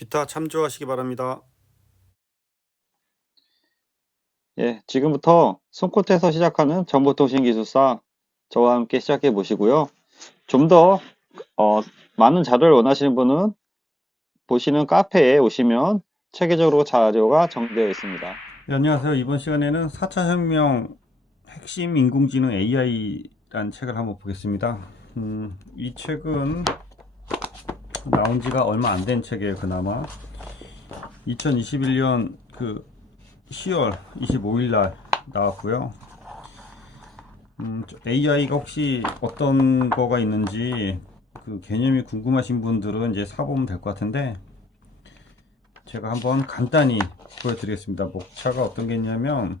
기타 참조하시기 바랍니다. 예, 지금부터 손끝에서 시작하는 정보통신기술사 저와 함께 시작해 보시고요. 좀 더 많은 자료를 원하시는 분은 보시는 카페에 오시면 체계적으로 자료가 정리되어 있습니다. 네, 안녕하세요. 이번 시간에는 4차 혁명 핵심 인공지능 AI라는 책을 한번 보겠습니다. 이 책은 나온 지가 얼마 안 된 책이에요. 그나마 2021년 10월 25일 날 나왔고요. AI가 혹시 어떤 거가 있는지 그 개념이 궁금하신 분들은 이제 사보면 될 것 같은데, 제가 한번 간단히 보여드리겠습니다. 목차가 어떤 게 있냐면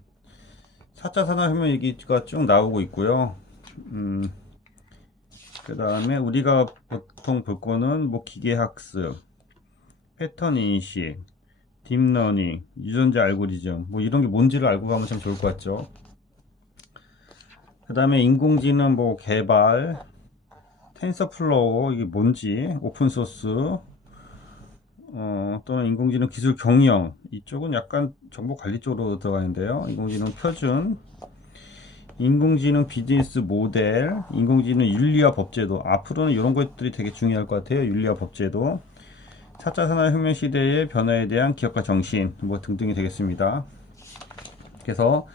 4차 산업혁명 얘기가 쭉 나오고 있고요. 그 다음에 우리가 보통 볼 거는 뭐 기계학습, 패턴 인식, 딥러닝, 유전자 알고리즘, 뭐 이런 게 뭔지를 알고 가면 참 좋을 것 같죠. 그 다음에 인공지능 뭐 개발, 텐서플로우 이게 뭔지, 오픈소스, 또는 인공지능 기술 경영, 이쪽은 약간 정보 관리 쪽으로 들어가는데요. 인공지능 표준, 인공지능 비즈니스 모델, 인공지능 윤리와 법제도. 앞으로는 이런 것들이 되게 중요할 것 같아요. 윤리와 법제도, 4차 산업혁명 시대의 변화에 대한 기업가 정신, 뭐 등등이 되겠습니다. 그래서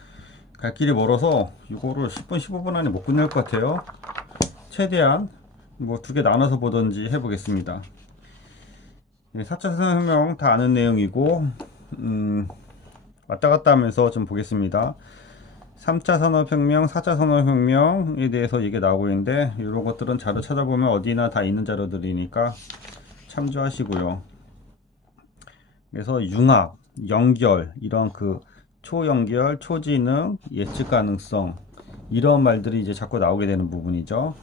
갈 길이 멀어서 이거를 10분 15분 안에 못 끝낼 것 같아요. 최대한 뭐 두 개 나눠서 보던지 해보겠습니다. 4차 산업혁명 다 아는 내용이고, 왔다 갔다 하면서 좀 보겠습니다. 3차 산업혁명, 4차 산업혁명에 대해서 얘기 나오고 있는데, 이런 것들은 자료 찾아보면 어디나 다 있는 자료들이니까 참조하시고요. 그래서 융합, 연결, 이런 초연결, 초지능, 예측 가능성, 이런 말들이 이제 자꾸 나오게 되는 부분이죠.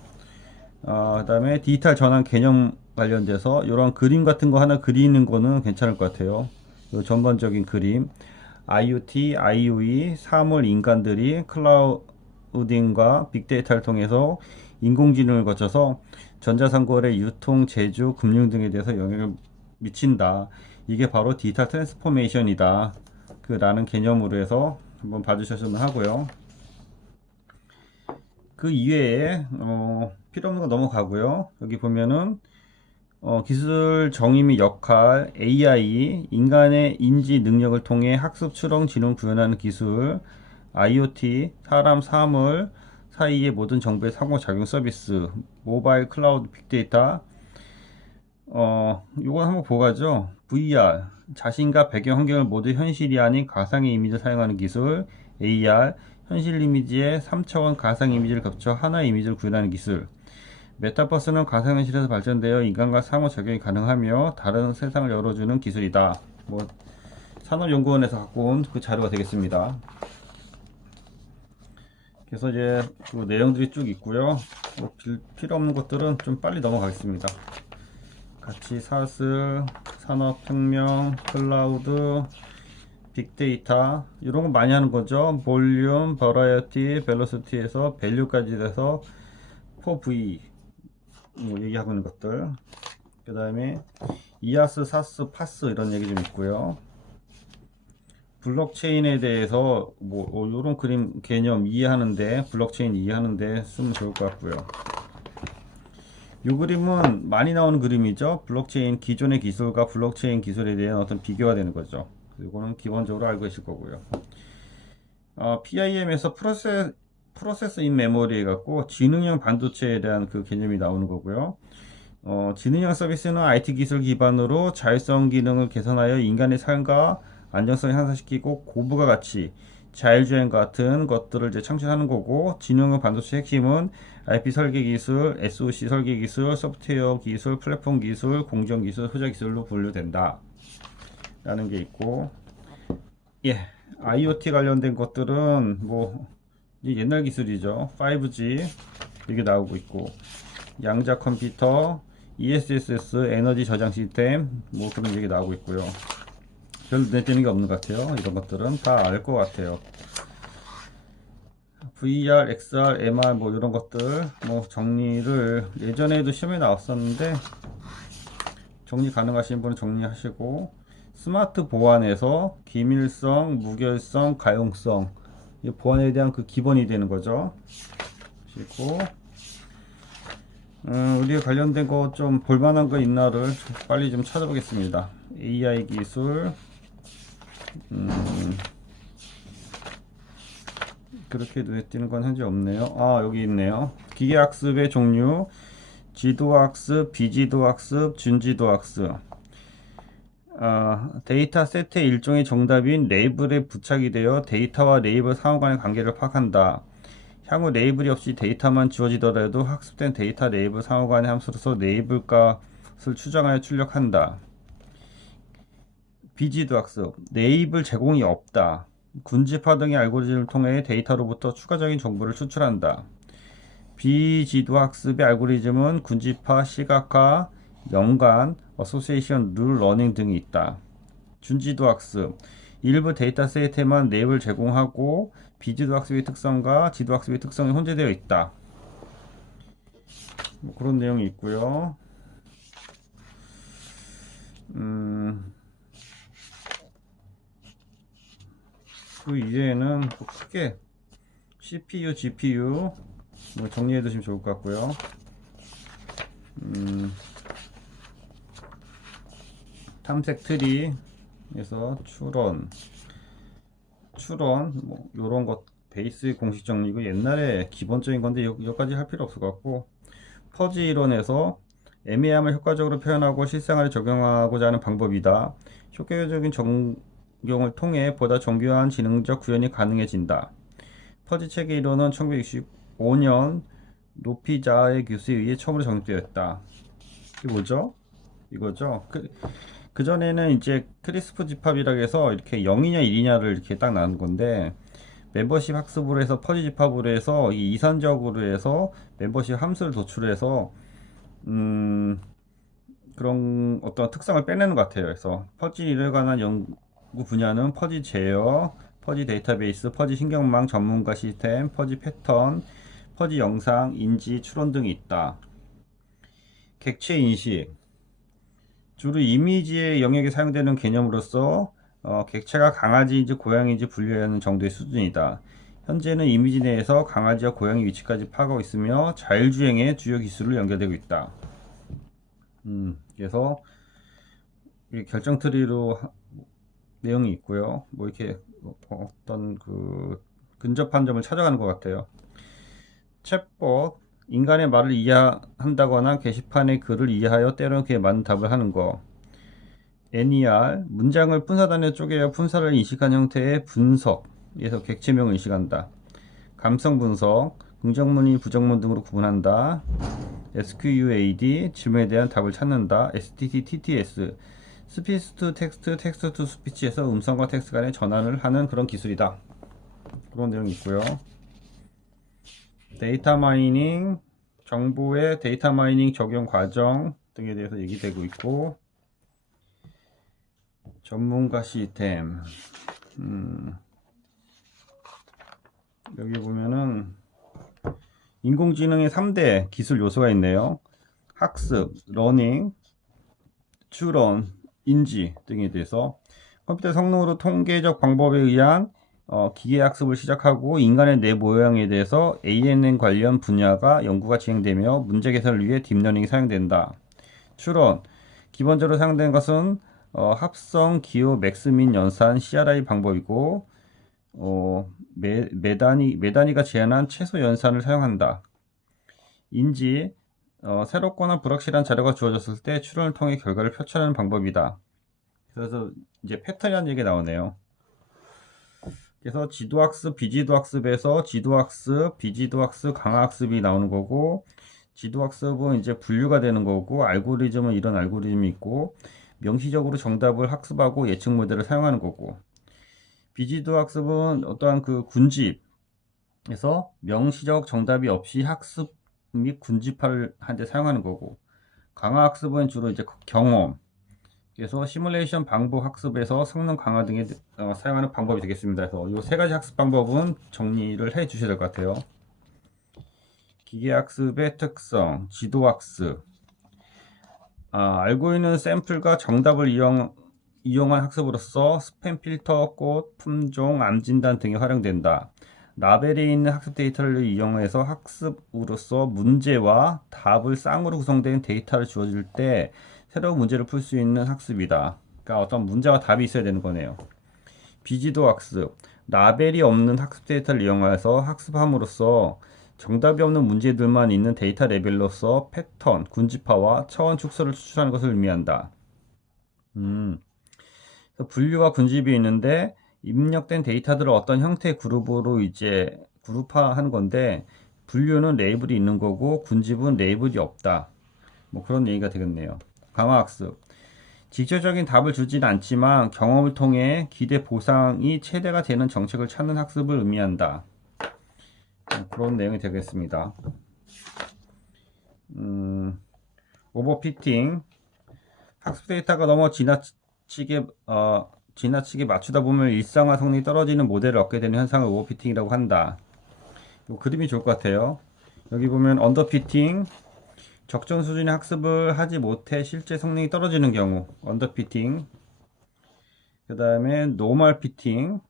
그 다음에 디지털 전환 개념 관련돼서 이런 그림 같은 거 하나 그리는 거는 괜찮을 것 같아요. 요 전반적인 그림, IoT, IoE, 사물 인간들이 클라우딩과 빅데이터를 통해서 인공지능을 거쳐서 전자상거래, 유통, 제조, 금융 등에 대해서 영향을 미친다. 이게 바로 디지털 트랜스포메이션이다. 라는 개념으로 해서 한번 봐주셨으면 하고요. 그 이외에 필요 없는 거 넘어가고요. 여기 보면은 기술 정의 및 역할, AI, 인간의 인지 능력을 통해 학습, 추론, 지능 구현하는 기술, IoT, 사람, 사물 사이의 모든 정보의 상호작용 서비스, 모바일 클라우드 빅데이터, 이건 한번 보가죠. VR, 자신과 배경 환경을 모두 현실이 아닌 가상의 이미지를 사용하는 기술, AR, 현실 이미지에 3차원 가상 이미지를 겹쳐 하나의 이미지를 구현하는 기술, 메타버스는 가상현실에서 발전되어 인간과 상호작용이 가능하며 다른 세상을 열어주는 기술이다. 뭐 산업연구원에서 갖고 온 그 자료가 되겠습니다. 그래서 이제 그 내용들이 쭉 있고요. 뭐 필요 없는 것들은 좀 빨리 넘어가겠습니다. 같이 사슬, 산업혁명, 클라우드, 빅데이터 이런 거 많이 하는 거죠. 볼륨, 버라이어티, 벨로시티에서 밸류까지 돼서 4V 뭐 얘기하고 있는 것들. 그 다음에 이아스, 사스, 파스 이런 얘기 좀 있고요. 블록체인에 대해서 뭐 이런 그림 개념 이해하는데, 블록체인 이해하는데 쓰면 좋을 것 같고요. 이 그림은 많이 나오는 그림이죠. 블록체인 기존의 기술과 블록체인 기술에 대한 어떤 비교가 되는 거죠. 이거는 기본적으로 알고 계실 거고요. PIM에서 프로세스 인 메모리 해갖고 지능형 반도체에 대한 그 개념이 나오는 거고요. 지능형 서비스는 IT 기술 기반으로 자율성 기능을 개선하여 인간의 삶과 안정성을 향상시키고 고부가 가치, 자율주행 같은 것들을 이제 창출하는 거고, 지능형 반도체 핵심은 IP 설계 기술, SoC 설계 기술, 소프트웨어 기술, 플랫폼 기술, 공정 기술, 소자 기술로 분류된다. 라는 게 있고, 예, IoT 관련된 것들은 뭐 옛날 기술이죠. 5G 이게 나오고 있고, 양자 컴퓨터, ESSS 에너지 저장 시스템 뭐 그런 얘기 나오고 있고요. 별로 내지는 게 없는 것 같아요. 이런 것들은 다 알 것 같아요. VR, XR, MR 뭐 이런 것들 뭐 정리를 예전에도 시험에 나왔었는데 정리 가능하신 분은 정리하시고, 스마트 보안에서 기밀성, 무결성, 가용성, 이 보안에 대한 그 기본이 되는 거죠. 그리고 우리가 관련된 거 좀 볼만한 거 있나를 빨리 좀 찾아보겠습니다. AI 기술, 그렇게 눈에 띄는 건 현재 없네요. 아, 여기 있네요. 기계학습의 종류, 지도학습, 비지도학습, 준지도학습. 데이터 세트의 일종의 정답인 레이블에 부착이 되어 데이터와 레이블 상호 간의 관계를 파악한다. 향후 레이블이 없이 데이터만 주어지더라도 학습된 데이터 레이블 상호 간의 함수로서 레이블 값을 추정하여 출력한다. 비지도 학습, 레이블 제공이 없다. 군집화 등의 알고리즘을 통해 데이터로부터 추가적인 정보를 추출한다. 비지도 학습의 알고리즘은 군집화, 시각화, 연관, 어소시에이션, 룰 러닝 등이 있다. 준지도 학습, 일부 데이터 세트에만 레이블을 제공하고 비지도 학습의 특성과 지도 학습의 특성이 혼재되어 있다. 뭐 그런 내용이 있고요. 그 이외에는 뭐 크게 CPU, GPU 뭐 정리해 두시면 좋을 것 같고요. 탐색 트리에서 추론 뭐 요런 것 베이스 공식 정리고 옛날에 기본적인 건데 여기까지 할 필요 없을 것 같고, 퍼지 이론에서 애매함을 효과적으로 표현하고 실생활에 적용하고자 하는 방법이다. 효과적인 적용을 통해 보다 정교한 지능적 구현이 가능해진다. 퍼지 체계 이론은 1965년 노피자의 교수에 의해 처음으로 정립되었다. 이게 뭐죠? 이거죠. 그 전에는 이제 크리스프 집합이라고 해서 이렇게 0이냐 1이냐를 이렇게 딱 나눈 건데, 멤버십 학습으로 해서 퍼지 집합으로 해서 이 이산적으로 해서 멤버십 함수를 도출해서 그런 어떤 특성을 빼내는 것 같아요. 그래서 퍼지에 관한 연구 분야는 퍼지 제어, 퍼지 데이터베이스, 퍼지 신경망 전문가 시스템, 퍼지 패턴, 퍼지 영상, 인지, 추론 등이 있다. 객체 인식, 주로 이미지의 영역에 사용되는 개념으로서 객체가 강아지인지 고양이인지 분류하는 정도의 수준이다. 현재는 이미지 내에서 강아지와 고양이 위치까지 파악하고 있으며 자율주행의 주요 기술로 연결되고 있다. 그래서 결정 트리로 내용이 있고요. 뭐 이렇게 어떤 그 근접한 점을 찾아가는 것 같아요. 챗봇, 인간의 말을 이해한다거나 게시판의 글을 이해하여 때로는 그에 맞는 답을 하는 거. NER, 문장을 분사단에 쪼개어 분사를 인식한 형태의 분석에서 객체명을 인식한다. 감성 분석, 긍정문이 부정문 등으로 구분한다. SQUAD, 질문에 대한 답을 찾는다. STT-TTS, 스피치 투 텍스트, 텍스트 투 스피치에서 음성과 텍스트 간의 전환을 하는 그런 기술이다. 그런 내용이 있고요. 데이터 마이닝, 정보의 데이터 마이닝 적용 과정 등에 대해서 얘기되고 있고, 전문가 시스템, 여기 보면은 인공지능의 3대 기술 요소가 있네요. 학습, 러닝, 추론, 인지 등에 대해서 컴퓨터 성능으로 통계적 방법에 의한 기계학습을 시작하고 인간의 뇌 모양에 대해서 ANN 관련 분야가 연구가 진행되며 문제 개선을 위해 딥러닝이 사용된다. 추론, 기본적으로 사용되는 것은 합성, 기호, 맥스, 민, 연산, CRI 방법이고 메다니가 제안한 최소 연산을 사용한다. 인지, 새롭거나 불확실한 자료가 주어졌을 때 추론을 통해 결과를 표출하는 방법이다. 그래서 이제 패턴이라는 얘기가 나오네요. 그래서 지도학습, 비지도학습에서 지도학습, 비지도학습, 강화학습이 나오는 거고, 지도학습은 이제 분류가 되는 거고, 알고리즘은 이런 알고리즘이 있고, 명시적으로 정답을 학습하고 예측 모델을 사용하는 거고, 비지도학습은 어떠한 그 군집에서 명시적 정답이 없이 학습 및 군집화를 하는데 사용하는 거고, 강화학습은 주로 이제 경험, 그래서 시뮬레이션 반복 학습에서 성능 강화 등에 사용하는 방법이 되겠습니다. 그래서 이 세 가지 학습 방법은 정리를 해 주셔야 될 것 같아요. 기계학습의 특성, 지도학습. 알고 있는 샘플과 정답을 이용한 학습으로서 스팸 필터, 꽃, 품종, 암 진단 등이 활용된다. 라벨에 있는 학습 데이터를 이용해서 학습으로서 문제와 답을 쌍으로 구성된 데이터를 주어질 때 새로운 문제를 풀 수 있는 학습이다. 그러니까 어떤 문제와 답이 있어야 되는 거네요. 비지도 학습. 라벨이 없는 학습 데이터를 이용해서 학습함으로써 정답이 없는 문제들만 있는 데이터 레벨로서 패턴, 군집화와 차원 축소를 추출하는 것을 의미한다. 그래서 분류와 군집이 있는데 입력된 데이터들을 어떤 형태의 그룹으로 이제 그룹화하는 건데 분류는 레이블이 있는 거고 군집은 레이블이 없다. 뭐 그런 얘기가 되겠네요. 강화학습. 직접적인 답을 주진 않지만 경험을 통해 기대 보상이 최대가 되는 정책을 찾는 학습을 의미한다. 그런 내용이 되겠습니다. 오버피팅. 학습 데이터가 너무 지나치게 맞추다 보면 일상화 성능이 떨어지는 모델을 얻게 되는 현상을 오버피팅이라고 한다. 그림이 좋을 것 같아요. 여기 보면 언더피팅. 적정 수준의 학습을 하지 못해 실제 성능이 떨어지는 경우 언더피팅. 그 다음에 노멀 피팅.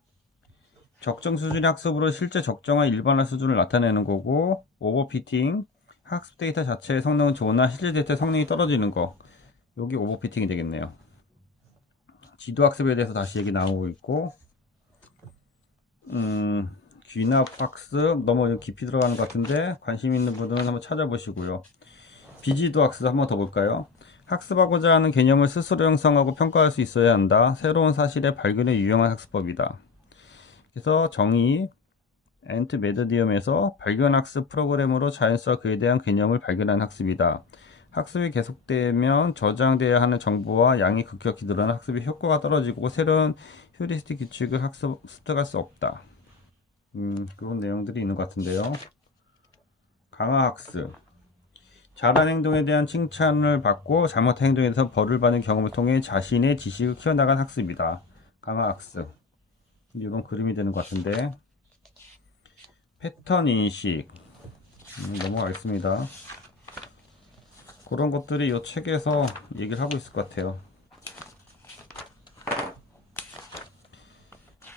적정 수준의 학습으로 실제 적정한 일반화 수준을 나타내는 거고, 오버피팅. 학습 데이터 자체의 성능은 좋으나 실제 데이터 성능이 떨어지는 거. 여기 오버피팅이 되겠네요. 지도학습에 대해서 다시 얘기 나오고 있고, 귀납학습 너무 깊이 들어가는 것 같은데 관심 있는 분들은 한번 찾아보시고요. 비지도학습 한번 더 볼까요? 학습하고자 하는 개념을 스스로 형성하고 평가할 수 있어야 한다. 새로운 사실의 발견에 유용한 학습법이다. 그래서 정의 엔트 메더디엄에서 발견학습 프로그램으로 자연수와 그에 대한 개념을 발견하는 학습이다. 학습이 계속되면 저장돼야 하는 정보와 양이 급격히 늘어나 학습의 효과가 떨어지고 새로운 휴리스틱 규칙을 습득할 수 없다. 그런 내용들이 있는 것 같은데요. 강화학습. 잘한 행동에 대한 칭찬을 받고 잘못한 행동에 대해서 벌을 받는 경험을 통해 자신의 지식을 키워나간 학습이다. 강화학습. 이런 그림이 되는 것 같은데. 패턴 인식. 넘어가겠습니다. 그런 것들이 이 책에서 얘기를 하고 있을 것 같아요.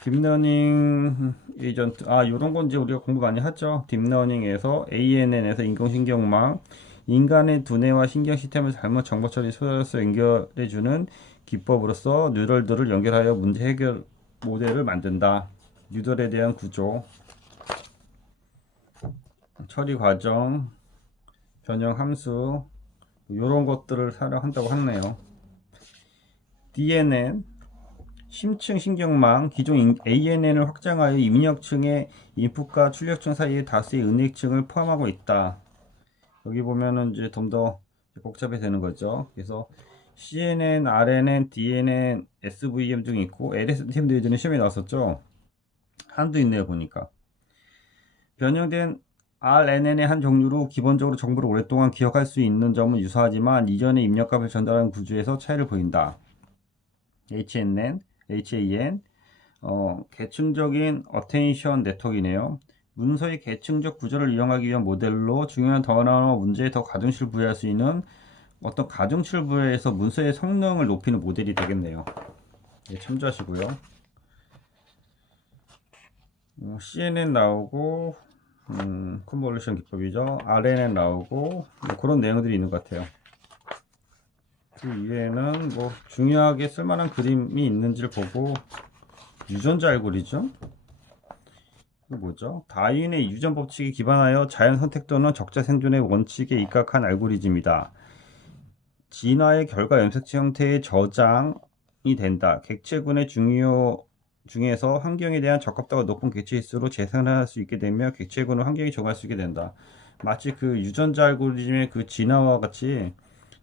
딥러닝 에이전트, 이런 건 이제 우리가 공부 많이 하죠. 딥러닝에서 ANN에서 인공신경망, 인간의 두뇌와 신경 시스템을 잘못 정보 처리 소스로 연결해주는 기법으로서 뉴럴들을 연결하여 문제 해결 모델을 만든다. 뉴럴에 대한 구조, 처리 과정, 변형 함수, 이런 것들을 사용한다고 하네요. DNN, 심층 신경망, 기존 ANN을 확장하여 입력층의 인풋과 출력층 사이에 다수의 은액층을 포함하고 있다. 여기 보면은 이제 좀 더 복잡해지는 거죠. 그래서 CNN, RNN, DNN, SVM 등이 있고 LSTM도 예전에 시험에 나왔었죠. 한도 있네요 보니까. 변형된 RNN의 한 종류로 기본적으로 정보를 오랫동안 기억할 수 있는 점은 유사하지만 이전의 입력값을 전달하는 구조에서 차이를 보인다. HNN, HAN, 계층적인 어텐션 네트워크이네요. 문서의 계층적 구조를 이용하기 위한 모델로 중요한 단어와 문제에 더 가중치를 부여할 수 있는 어떤 가중치를 부여해서 문서의 성능을 높이는 모델이 되겠네요. 네, 참조하시고요. CNN 나오고 컨볼루션 기법이죠. RNN 나오고 뭐 그런 내용들이 있는 것 같아요. 그 이외에는 뭐 중요하게 쓸만한 그림이 있는지를 보고 유전자 알고리즘? 이거 뭐죠? 다윈의 유전 법칙에 기반하여 자연 선택 또는 적자 생존의 원칙에 입각한 알고리즘이다. 진화의 결과 염색체 형태의 저장이 된다. 객체군의 중에서 환경에 대한 적합도가 높은 객체일수록 재생할 수 있게 되며 객체군은 환경에 적응할 수 있게 된다. 마치 그 유전자 알고리즘의 그 진화와 같이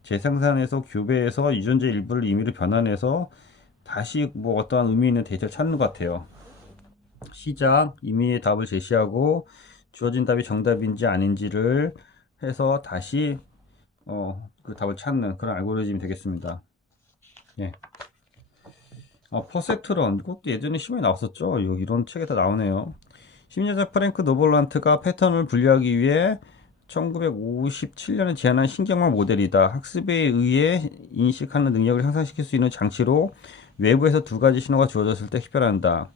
재생산에서 교배해서 유전자 일부를 임의로 변환해서 다시 뭐 어떠한 의미 있는 데이터를 찾는 것 같아요. 시작, 임의의 답을 제시하고 주어진 답이 정답인지 아닌지를 해서 다시 그 답을 찾는 그런 알고리즘이 되겠습니다. 예. 퍼셉트론, 이것도 예전에 시험에 나왔었죠. 이런 책에 다 나오네요. 심리학자 프랭크 노볼란트가 패턴을 분류하기 위해 1957년에 제안한 신경망 모델이다. 학습에 의해 인식하는 능력을 향상시킬 수 있는 장치로 외부에서 두 가지 신호가 주어졌을 때 식별한다.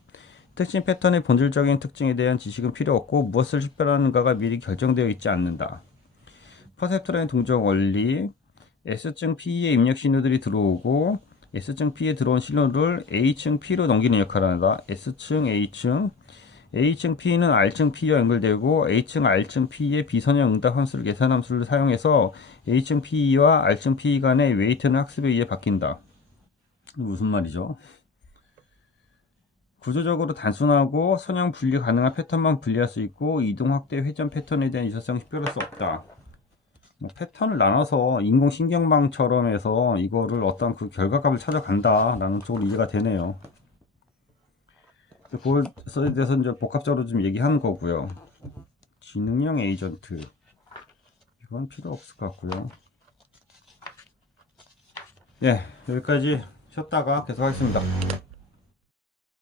특징 패턴의 본질적인 특징에 대한 지식은 필요 없고 무엇을 식별하는가가 미리 결정되어 있지 않는다. 퍼셉트라인 동적 원리 S층 P의 입력 신호들이 들어오고 S층 P에 들어온 신호를 A층 P로 넘기는 역할을 한다. S층 A층 A층 P는 R층 P와 연결되고 A층 R층 P의 비선형 응답 함수를 계산 함수를 사용해서 A층 P와 R층 P 간의 웨이트는 학습에 의해 바뀐다. 무슨 말이죠? 구조적으로 단순하고 선형 분리 가능한 패턴만 분리할 수 있고 이동 확대 회전 패턴에 대한 유사성을 식별할 수 없다. 뭐 패턴을 나눠서 인공신경망처럼 해서 이거를 어떤 그 결과값을 찾아간다 라는 쪽으로 이해가 되네요. 그것에 대해서 이제 복합적으로 좀 얘기하는 거고요. 지능형 에이전트 이건 필요 없을 것 같고요. 예, 여기까지 쉬었다가 계속 하겠습니다.